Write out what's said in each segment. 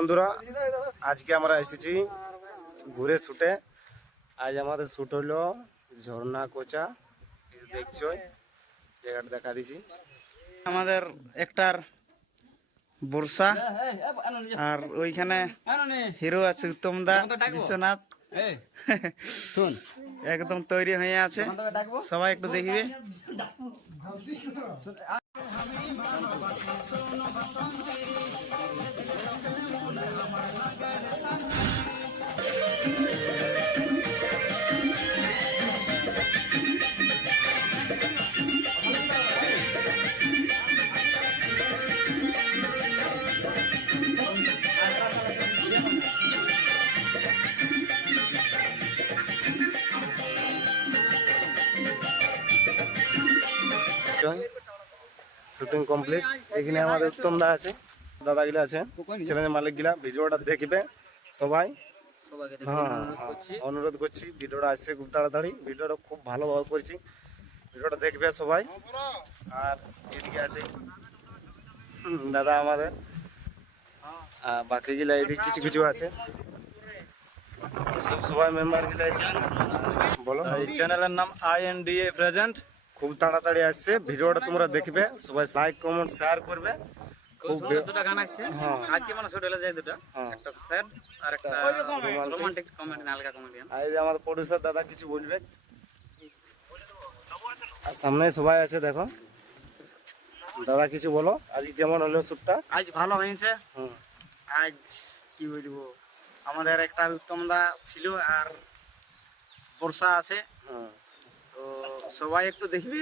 বন্ধুরা, আজকে আমরা এসেছি ঘুরে শুটে। আজ আমাদের শুট হলো ঝর্ণা কোচা। দেখছো জায়গাটা দেখা দিছি। আমাদের একটার বর্ষা আর ওইখানে হিরো আছে উত্তম দা বিশ্বনাথ একদম তৈরি হয়ে আছে। সবাই একটু দেখবে। Shooting complete. এখানে আমাদের উত্তম দা আছে, দাদাগুলা আছে, চ্যানেলের মালিক গিলা। ভিডিওটা দেখবে সবাই। হ্যাঁ, অনুরোধ করছি ভিডিওটা আসছে খুব তাড়াতাড়ি। ভিডিওটা খুব ভালোভাবে করছি, ভিডিওটা দেখবে সবাই। আর এদিকে আছে দাদা আমাদের, আর বাকি গিলা এদিকে কিছু কিছু আছে। সবাই মেম্বার গিলা বলো। এই চ্যানেলের নাম INDA প্রেজেন্ট। খুব তাড়াতাড়ি আসছে, ভিডিওটা তোমরা দেখবে সবাই। লাইক কমেন্ট শেয়ার করবে। খুব দুটো গান আসছে আজকে, মানে শুট হলে যায় দুটো, একটা স্যাড আর একটা রোমান্টিক কমেডি, হালকা কমেডিয়ান। আর এই যে আমাদের প্রডিউসার দাদা কিছু বলবে। আর সামনে সবাই আছে, দেখো দাদা কিছু বলো। আজকে কেমন হলো শুটটা? আজ ভালো হয়েছে। আজ কি বলবো, আমাদের একটা উত্তম দা ছিল আর বর্ষা আছে, তো সবাই একটু দেখবে।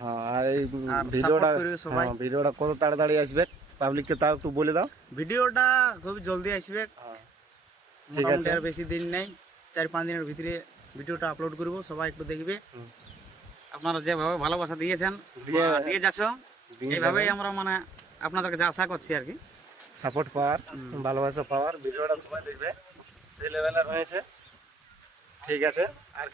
হ্যাঁ, আর এই আর ভিডিওটা support করবে সবাই। ভিডিওটা কত তাড়াতাড়ি আসবে পাবলিককে তাও একটু বলে দাও। ভিডিওটা খুব জলদি আসবে, ঠিক আছে। মোটামুটি আর বেশি দিন নেই, 4-5 দিনের ভিতরে ভিডিওটা আপলোড করব। সবাই একটু দেখবে। আপনারা যেভাবে ভালোবাসা দিয়েছেন, দিয়ে যাচ্ছ, এইভাবেই আমরা মানে আপনাদের কাছে আশা করছি আর কি। সাপোর্ট পাওয়ার, ভালোবাসা পাওয়ার। ভিডিওটা সবাই দেখবে, সেই লেভেলের হয়েছে। ঠিক আছে। আর